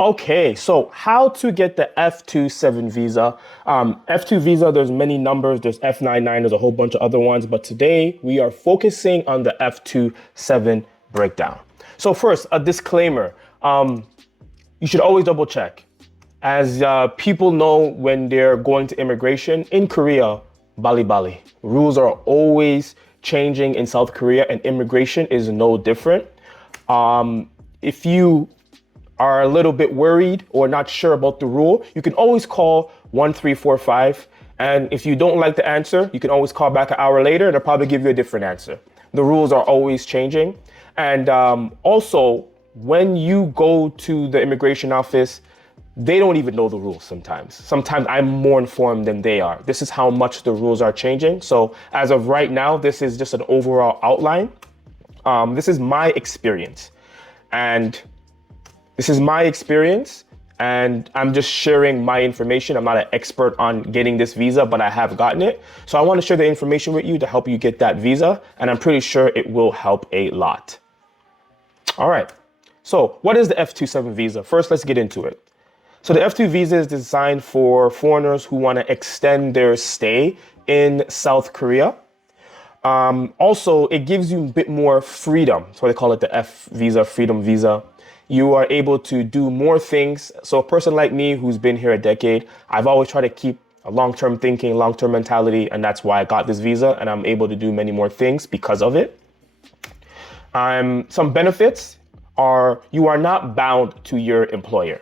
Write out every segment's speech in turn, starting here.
Okay, so how to get the F27 visa? F2 visa, there's many numbers. There's F99, there's a whole bunch of other ones. But today we are focusing on the F27 breakdown. So first, a disclaimer. You should always double check. As people know when they're going to immigration in Korea, Bali Bali. Rules are always changing in South Korea and immigration is no different. If you are a little bit worried or not sure about the rule, you can always call 1345. And if you don't like the answer, you can always call back an hour later and they'll probably give you a different answer. The rules are always changing. And also, when you go to the immigration office, they don't even know the rules sometimes. Sometimes I'm more informed than they are. This is how much the rules are changing. So as of right now, this is just an overall outline. This is my experience. And I'm just sharing my information. I'm not an expert on getting this visa, but I have gotten it. So I want to share the information with you to help you get that visa. And I'm pretty sure it will help a lot. All right. So what is the F27 visa? First, let's get into it. So the F2 visa is designed for foreigners who want to extend their stay in South Korea. Also, it gives you a bit more freedom. That's why they call it the F visa, freedom visa. You are able to do more things. So a person like me who's been here a decade, I've always tried to keep a long-term thinking, long-term mentality, and that's why I got this visa and I'm able to do many more things because of it. Some benefits are you are not bound to your employer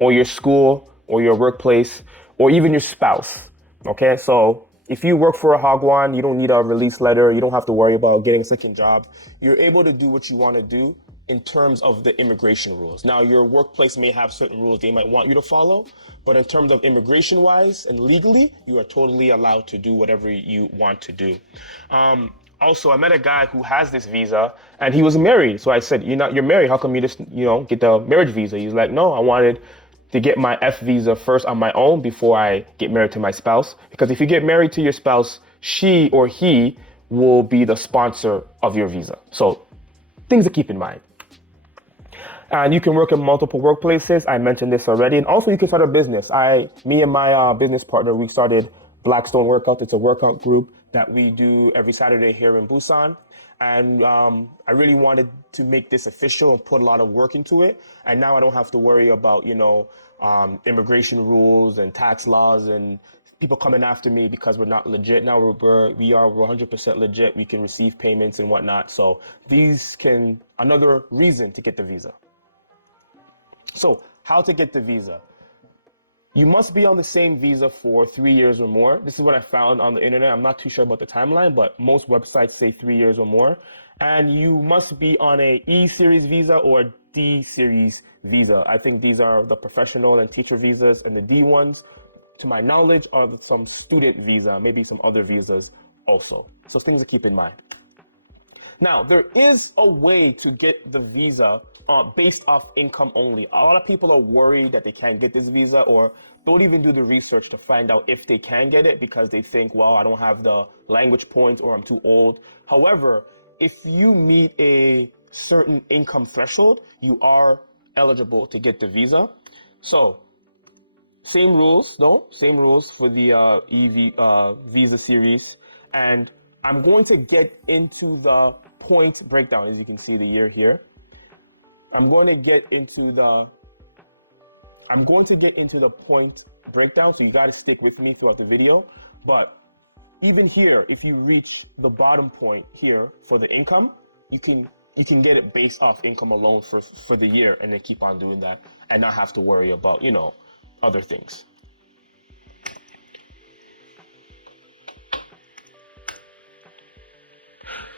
or your school or your workplace or even your spouse. Okay, so if you work for a Hagwon, you don't need a release letter. You don't have to worry about getting a second job. You're able to do what you want to do in terms of the immigration rules. Now, your workplace may have certain rules they might want you to follow, but in terms of immigration wise and legally, you are totally allowed to do whatever you want to do. Also, I met a guy who has this visa and he was married. So I said, you're married. How come you just, get the marriage visa? He's like, no, I wanted to get my F visa first on my own before I get married to my spouse. Because if you get married to your spouse, she or he will be the sponsor of your visa. So things to keep in mind. And you can work in multiple workplaces. I mentioned this already. And also you can start a business. Me and my business partner, we started Blackstone Workout. It's a workout group that we do every Saturday here in Busan. And I really wanted to make this official and put a lot of work into it. And now I don't have to worry about, immigration rules and tax laws and people coming after me because we're not legit. Now we're 100% legit. We can receive payments and whatnot. So another reason to get the visa. So how to get the visa? You must be on the same visa for 3 years or more. This is what I found on the internet. I'm not too sure about the timeline, but most websites say 3 years or more. And you must be on a E-series visa or D-series visa. I think these are the professional and teacher visas, and the D ones, to my knowledge, are some student visa, maybe some other visas also. So things to keep in mind. Now, there is a way to get the visa based off income only. A lot of people are worried that they can't get this visa or don't even do the research to find out if they can get it because they think, well, I don't have the language points or I'm too old. However, if you meet a certain income threshold, you are eligible to get the visa. So same rules for the visa series. And I'm going to get into the point breakdown. As you can see the year here. I'm going to get into the point breakdown. So you got to stick with me throughout the video. But even here, if you reach the bottom point here for the income, you can get it based off income alone for the year and then keep on doing that and not have to worry about, other things.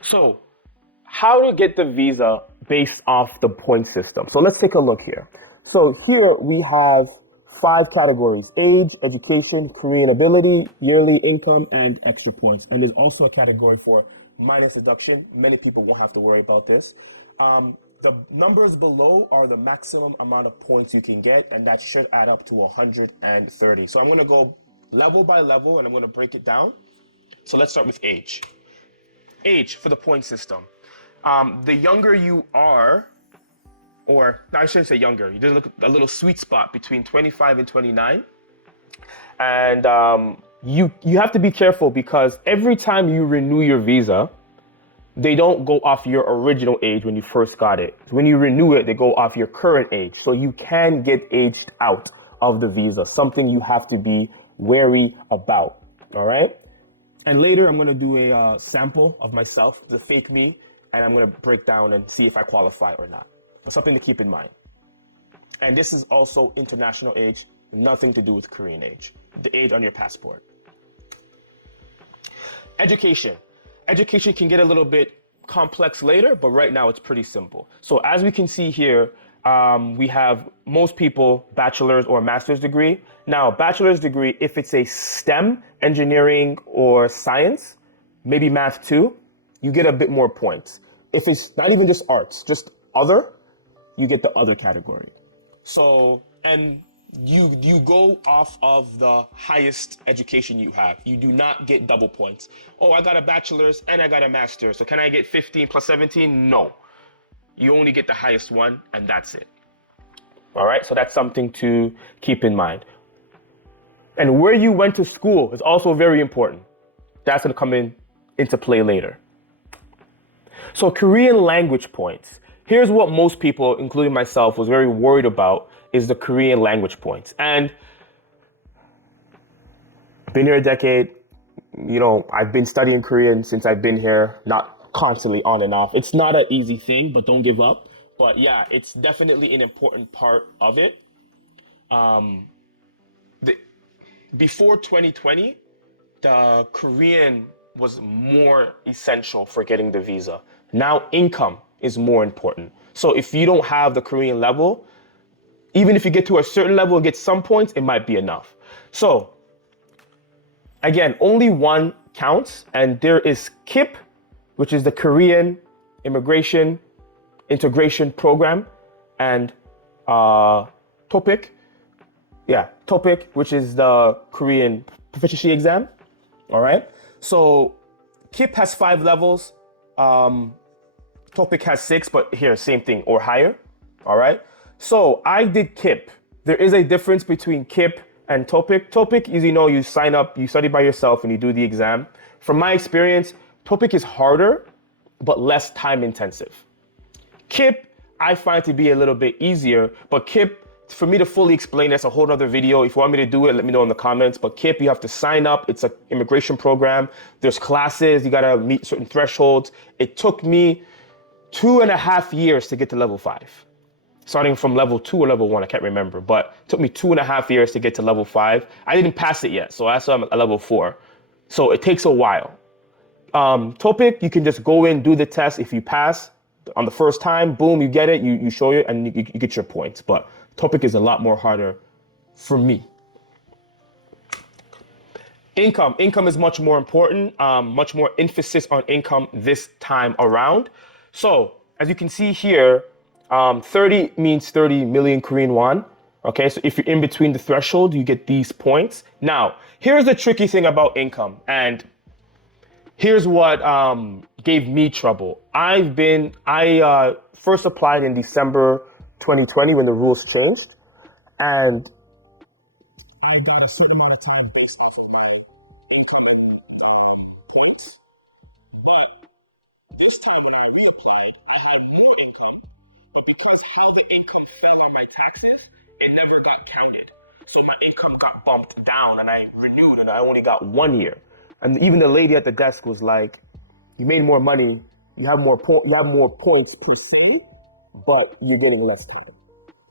So how to get the visa based off the point system. So let's take a look here. So here we have 5 categories: age, education, Korean ability, yearly income, and extra points. And there's also a category for minus deduction. Many people won't have to worry about this. The numbers below are the maximum amount of points you can get, and that should add up to 130. So I'm going to go level by level and I'm going to break it down. So let's start with age. Age for the point system. The younger you are, or I shouldn't say younger. There's a little sweet spot between 25 and 29. And you have to be careful because every time you renew your visa, they don't go off your original age when you first got it. So when you renew it, they go off your current age. So you can get aged out of the visa, something you have to be wary about. All right. And later I'm going to do a sample of myself, the fake me, and I'm going to break down and see if I qualify or not. But something to keep in mind. And this is also international age, nothing to do with Korean age, the age on your passport. Education. Education can get a little bit complex later, but right now it's pretty simple. So as we can see here, we have most people bachelor's or master's degree. Now, bachelor's degree, if it's a STEM, engineering or science, maybe math too, you get a bit more points. If it's not even just arts, just other, you get the other category. So, and you go off of the highest education you have. You do not get double points. Oh, I got a bachelor's and I got a master's. So can I get 15 plus 17? No. You only get the highest one and that's it. All right. So that's something to keep in mind. And where you went to school is also very important. That's going to come into play later. So Korean language points. Here's what most people, including myself, was very worried about is the Korean language points. And been here a decade, I've been studying Korean since I've been here, not constantly on and off. It's not an easy thing, but don't give up. But yeah, it's definitely an important part of it. Before 2020, the Korean was more essential for getting the visa. Now income is more important. So if you don't have the Korean level, even if you get to a certain level and get some points, it might be enough. So again, only one counts, and there is KIP, which is the Korean Immigration Integration Program, and TOPIK. Yeah, TOPIK, which is the Korean proficiency exam. All right. So KIP has 5 levels. TOPIK has 6, but here, same thing or higher. All right. So I did KIP. There is a difference between KIP and TOPIK. TOPIK is, you sign up, you study by yourself and you do the exam. From my experience, TOPIK is harder, but less time intensive. KIP, I find to be a little bit easier, but KIP, for me to fully explain, that's a whole other video. If you want me to do it, let me know in the comments. But KIP, you have to sign up. It's an immigration program. There's classes. You got to meet certain thresholds. It took me 2.5 years to get to level 5. Starting from level 2 or level 1, I can't remember, but it took me 2.5 years to get to level 5. I didn't pass it yet, so that's why I'm at level 4. So it takes a while. TOPIK, you can just go in, do the test. If you pass on the first time, boom, you get it, you show it, and you get your points. But TOPIK is a lot more harder for me. Income is much more important, much more emphasis on income this time around. So as you can see here, 30 means 30 million Korean won. Okay, so if you're in between the threshold, you get these points. Now, here's the tricky thing about income, and here's what gave me trouble. I first applied in December 2020 when the rules changed, and I got a certain amount of time based off of my income and points. But this time when I reapplied, I had more income, but because how the income fell on my taxes, it never got counted. So my income got bumped down and I renewed and I only got 1 year. And even the lady at the desk was like, you made more money, you have more points per se, but you're getting less time.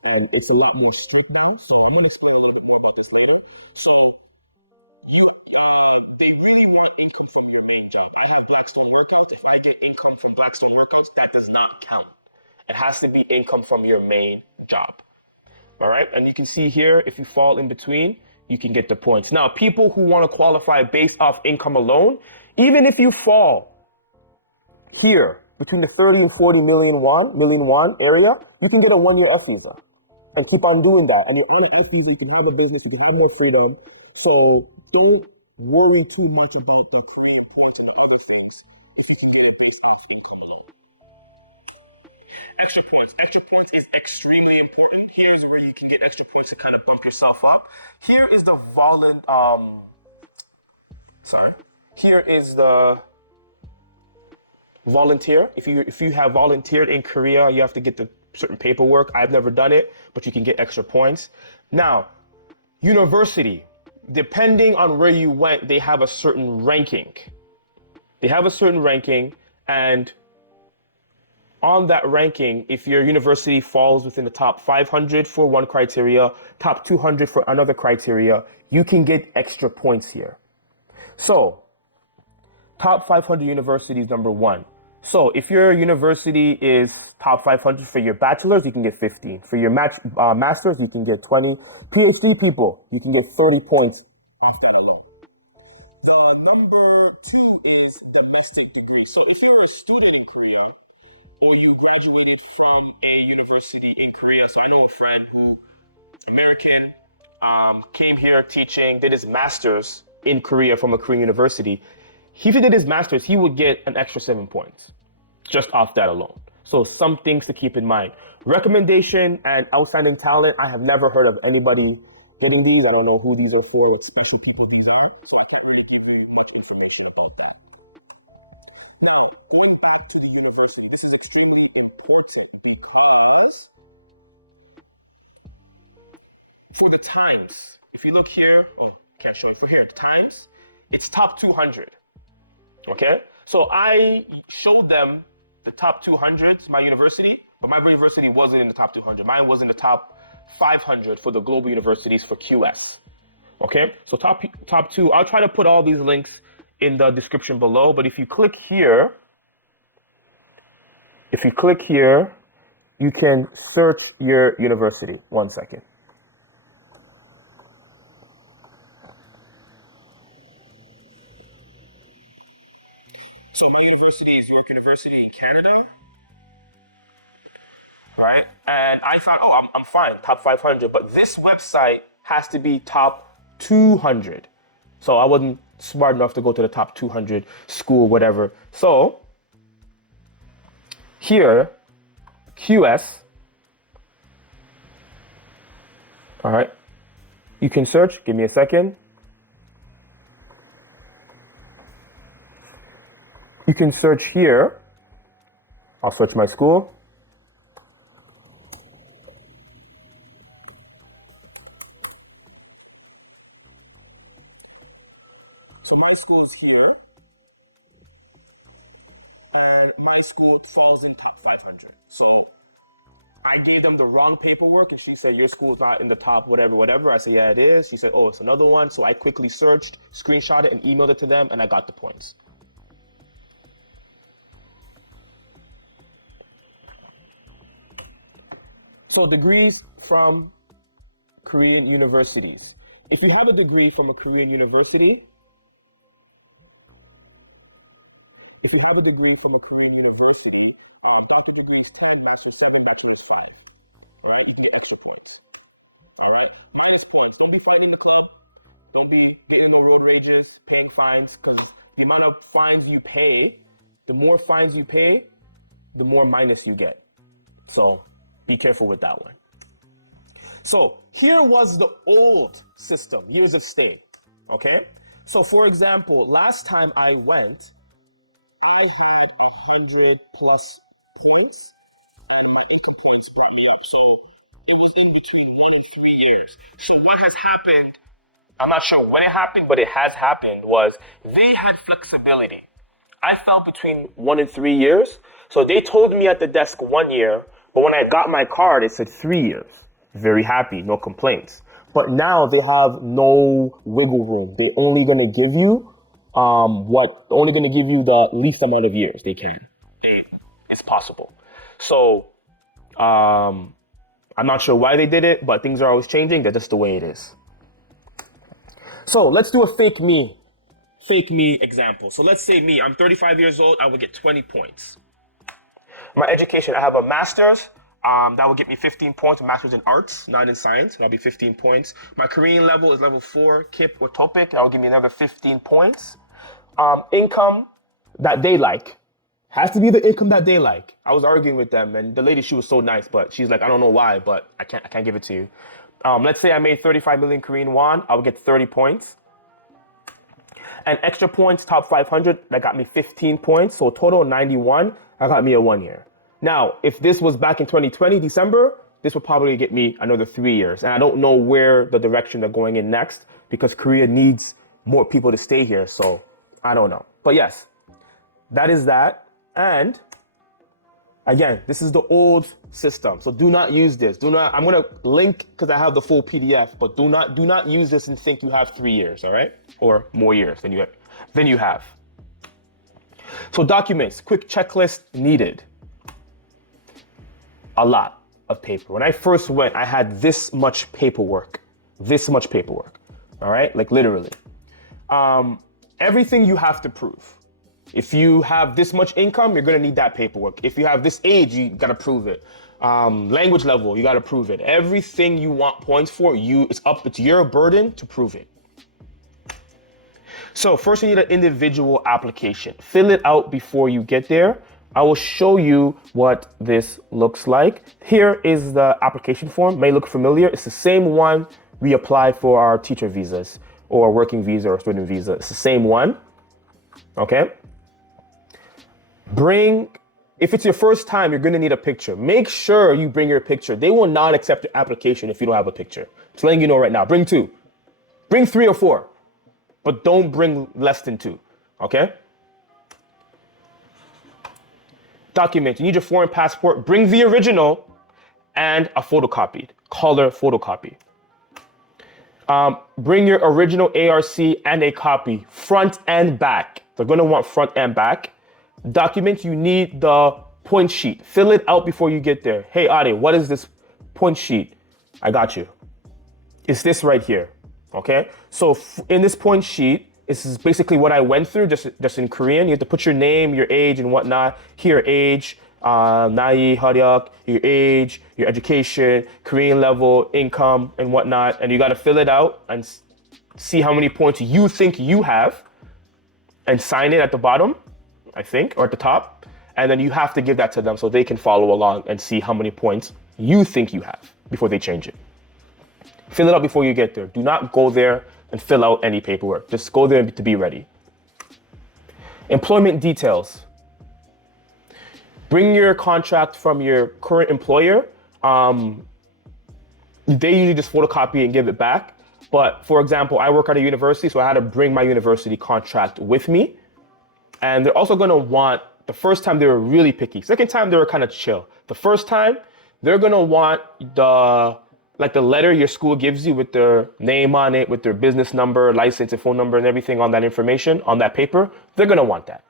And it's a lot more strict now. So I'm gonna explain a little bit more about this later. So they really want income from your main job. I have Blackstone workouts. If I get income from Blackstone workouts, that does not count. It has to be income from your main job. All right. And you can see here, if you fall in between, you can get the points. Now, people who want to qualify based off income alone, even if you fall here between the 30 and 40 million won area, you can get a 1-year F visa and keep on doing that. And you're on an F visa, you can have a business, you can have more freedom. So don't worry too much about the Korean points and the other things if you can get it based off income alone. Extra points. Extra points is extremely important. Here's where you can get extra points to kind of bump yourself up. Here is the Here is the volunteer. If you have volunteered in Korea, you have to get the certain paperwork. I've never done it, but you can get extra points. Now, university, depending on where you went, they have a certain ranking. And on that ranking, if your university falls within the top 500 for one criteria, top 200 for another criteria, you can get extra points here. So, top 500 universities, number one. So if your university is top 500 for your bachelor's, you can get 15. For your master's, you can get 20. PhD people, you can get 30 points off that alone. The number two is domestic degree. So if you're a student in Korea or you graduated from a university in Korea, so I know a friend who, American, came here teaching, did his master's in Korea from a Korean university. If he did his master's, he would get an extra 7 points just off that alone. So some things to keep in mind. Recommendation and outstanding talent. I have never heard of anybody getting these. I don't know who these are for, what special people these are. So I can't really give you much information about that. Now, going back to the university, this is extremely important because for the times, if you look here, can't show you for here, the times, it's top 200. Okay, so I showed them the top 200s, my university, but my university wasn't in the top 200. Mine was in the top 500 for the global universities for QS. Okay, so top two, I'll try to put all these links in the description below, but if you click here, you can search your university. 1 second. So my university is York University in Canada, right? And I thought, I'm fine, top 500, but this website has to be top 200. So I wasn't smart enough to go to the top 200 school, whatever. So here, QS, all right, you can search, give me a second. You can search here. I'll search my school. So my school is here. And my school falls in top 500. So I gave them the wrong paperwork and she said, your school is not in the top whatever. I said, yeah, it is. She said, it's another one. So I quickly searched, screenshot it and emailed it to them and I got the points. So degrees from Korean universities. If you have a degree from a Korean university, doctor degree is 10, master's 7, bachelor's 5. All right, you can get extra points. All right, minus points. Don't be fighting in the club. Don't be getting in no road rages, paying fines, because the amount of fines you pay, the more fines you pay, the more minus you get. So be careful with that one. So here was the old system, years of stay, okay? So for example, last time I went, I had 100 plus points and my income points brought me up. So it was in between 1 and 3 years. So what has happened, I'm not sure when it happened, but it has happened, was they had flexibility. I fell between 1 and 3 years. So they told me at the desk 1 year, but when I got my card, it said 3 years. Very happy, no complaints. But now they have no wiggle room. They only gonna give you the least amount of years they can. It's possible. So I'm not sure why they did it, but things are always changing. That's just the way it is. So let's do a fake me example. So let's say me, I'm 35 years old, I would get 20 points. My education, I have a master's, that will get me 15 points, a master's in arts, not in science, that'll be 15 points. My Korean level is level 4, KIP or TOPIK, that will give me another 15 points. Income that they like, Has to be the income that they like. I was arguing with them, and the lady, she was so nice, but she's like, I don't know why, but I can't give it to you. Let's say I made 35 million Korean won. I would get 30 points. And extra points, top 500, that got me 15 points. So total 91, that got me a 1 year. Now, if this was back in 2020, December, this would probably get me another 3 years. And I don't know where the direction they're going in next because Korea needs more people to stay here. So I don't know. But yes, that is that. And again, this is the old system. So do not use this. I'm going to link because I have the full PDF, but do not use this and think you have 3 years, all right? Or more years than you have. So documents, quick checklist needed. A lot of paper. When I first went, I had this much paperwork, all right? Like literally. Everything you have to prove. If you have this much income, you're gonna need that paperwork. If you have this age, you gotta prove it. Language level, you gotta prove it. Everything you want points for, it's your burden to prove it. So first you need an individual application. Fill it out before you get there. I will show you what this looks like. Here is the application form. May look familiar. It's the same one we apply for our teacher visas or working visa or student visa. It's the same one, okay? If it's your first time, you're gonna need a picture. Make sure you bring your picture. They will not accept your application if you don't have a picture. Just letting you know right now, bring 2. Bring 3 or 4, but don't bring less than 2, okay? Document, you need your foreign passport. Bring the original and a photocopied, color photocopy. Bring your original ARC and a copy, front and back. They're gonna want front and back. Document, you need the point sheet. Fill it out before you get there. Hey, Ade, what is this point sheet? I got you. It's this right here, okay? So in this point sheet, this is basically what I went through, just in Korean. You have to put your name, your age, and whatnot. Here, age, 나이, 하력, your age, your education, Korean level, income, and whatnot. And you got to fill it out and see how many points you think you have, and sign it at the bottom, I think, or at the top. And then you have to give that to them so they can follow along and see how many points you think you have before they change it. Fill it out before you get there. Do not go there and fill out any paperwork. Just go there to be ready. Employment details. Bring your contract from your current employer. They usually just photocopy and give it back. But for example, I work at a university, so I had to bring my university contract with me. And they're also gonna want, the first time they were really picky. Second time they were kind of chill. The first time, they're gonna want the letter your school gives you with their name on it, with their business number, license and phone number and everything on that information, on that paper, they're gonna want that,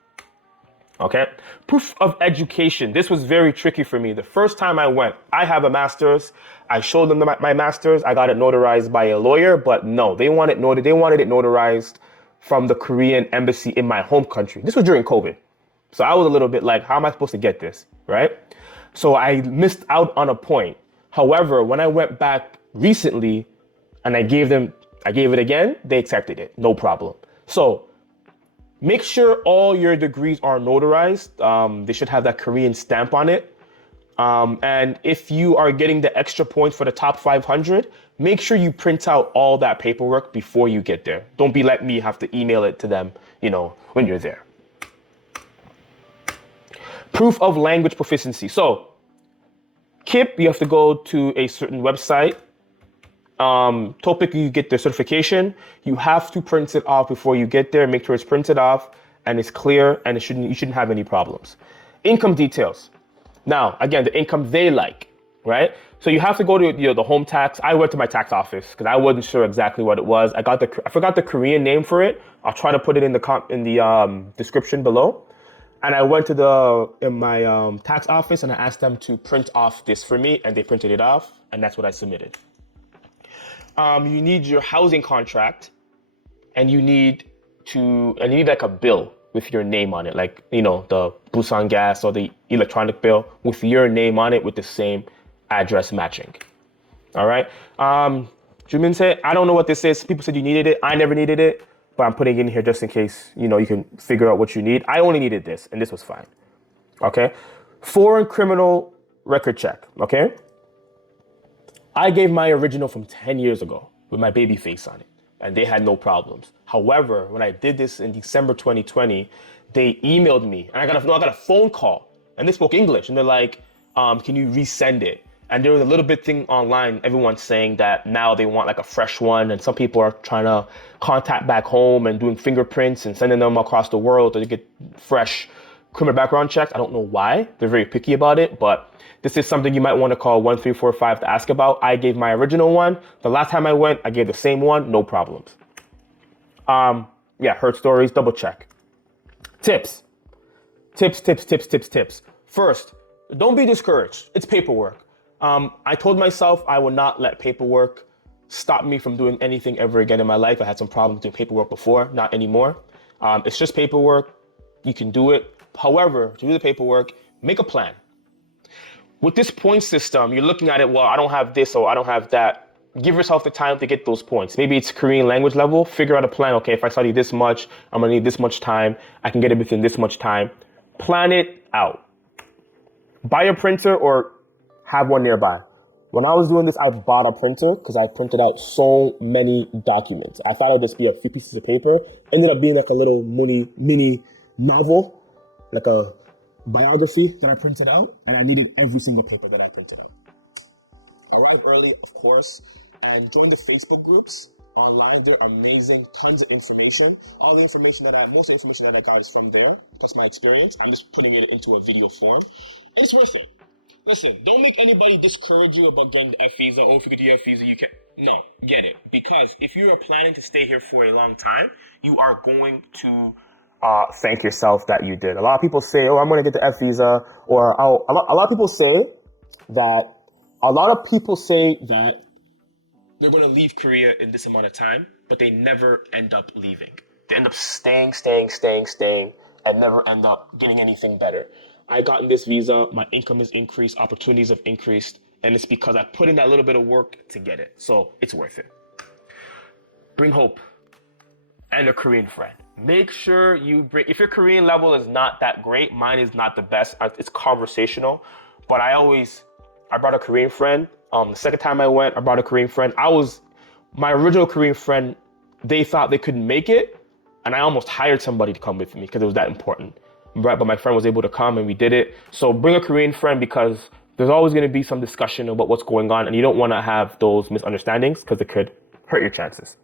okay? Proof of education. This was very tricky for me. The first time I went, I have a master's. I showed them my master's. I got it notarized by a lawyer, but no, they wanted it notarized from the Korean embassy in my home country. This was during COVID. So I was a little bit like, how am I supposed to get this, right? So I missed out on a point. However, when I went back recently and I gave it again, they accepted it, no problem. So make sure all your degrees are notarized. They should have that Korean stamp on it. And if you are getting the extra points for the top 500, make sure you print out all that paperwork before you get there. Don't be like me, have to email it to them, when you're there. Proof of language proficiency. So KIP, you have to go to a certain website. TOPIK, you get the certification. You have to print it off before you get there. Make sure it's printed off and it's clear, and you shouldn't have any problems. Income details. Now, again, the income they like, right? So you have to go to the home tax. I went to my tax office because I wasn't sure exactly what it was. I forgot the Korean name for it. I'll try to put it in the description below. And I went to my tax office and I asked them to print off this for me, and they printed it off, and that's what I submitted. You need your housing contract, and you need like a bill with your name on it, like the Busan Gas or the electronic bill with your name on it with the same address matching. All right. Jumin said, I don't know what this is. People said you needed it. I never needed it. But I'm putting it in here just in case, you can figure out what you need. I only needed this, and this was fine. Okay. Foreign criminal record check. Okay. I gave my original from 10 years ago with my baby face on it, and they had no problems. However, when I did this in December 2020, they emailed me, and I got a phone call, and they spoke English, and they're like, can you resend it? And there was a little bit thing online, everyone's saying that now they want like a fresh one, and some people are trying to contact back home and doing fingerprints and sending them across the world to get fresh criminal background checks. I don't know why. They're very picky about it, but this is something you might want to call 1345 to ask about. I gave my original one. The last time I went, I gave the same one, no problems. Yeah, heard stories, double check. Tips. First, don't be discouraged. It's paperwork. I told myself I would not let paperwork stop me from doing anything ever again in my life. I had some problems doing paperwork before, not anymore. It's just paperwork. You can do it. However, to do the paperwork, make a plan. With this point system, you're looking at it, well, I don't have this or I don't have that. Give yourself the time to get those points. Maybe it's Korean language level. Figure out a plan. Okay, if I study this much, I'm gonna need this much time. I can get it within this much time. Plan it out. Buy a printer or have one nearby. When I was doing this, I bought a printer because I printed out so many documents. I thought it would just be a few pieces of paper. Ended up being like a little mini novel, like a biography that I printed out, and I needed every single paper that I printed out. Arrive early, of course, and join the Facebook groups online. They're amazing, tons of information. Most of the information that I got is from there, plus my experience. I'm just putting it into a video form, and it's worth it. Listen, don't make anybody discourage you about getting the F visa. Oh, if you get the F visa, you can't. No, get it. Because if you are planning to stay here for a long time, you are going to thank yourself that you did. A lot of people say, oh, I'm going to get the F visa, or oh, a lot of people say that they're going to leave Korea in this amount of time, but they never end up leaving. They end up staying, and never end up getting anything better. I got in this visa, my income has increased, opportunities have increased, and it's because I put in that little bit of work to get it. So it's worth it. Bring hope and a Korean friend. Make sure if your Korean level is not that great, mine is not the best, it's conversational, but I brought a Korean friend. The second time I went, I brought a Korean friend. My original Korean friend, they thought they couldn't make it, and I almost hired somebody to come with me because it was that important. Right, but my friend was able to come and we did it. So bring a Korean friend because there's always going to be some discussion about what's going on, and you don't want to have those misunderstandings because it could hurt your chances.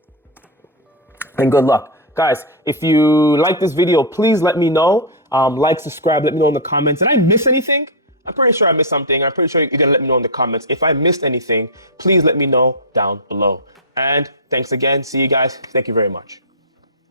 And good luck. Guys, if you like this video, please let me know. Like, subscribe, let me know in the comments. Did I miss anything? I'm pretty sure I missed something. I'm pretty sure you're going to let me know in the comments. If I missed anything, please let me know down below. And thanks again. See you guys. Thank you very much.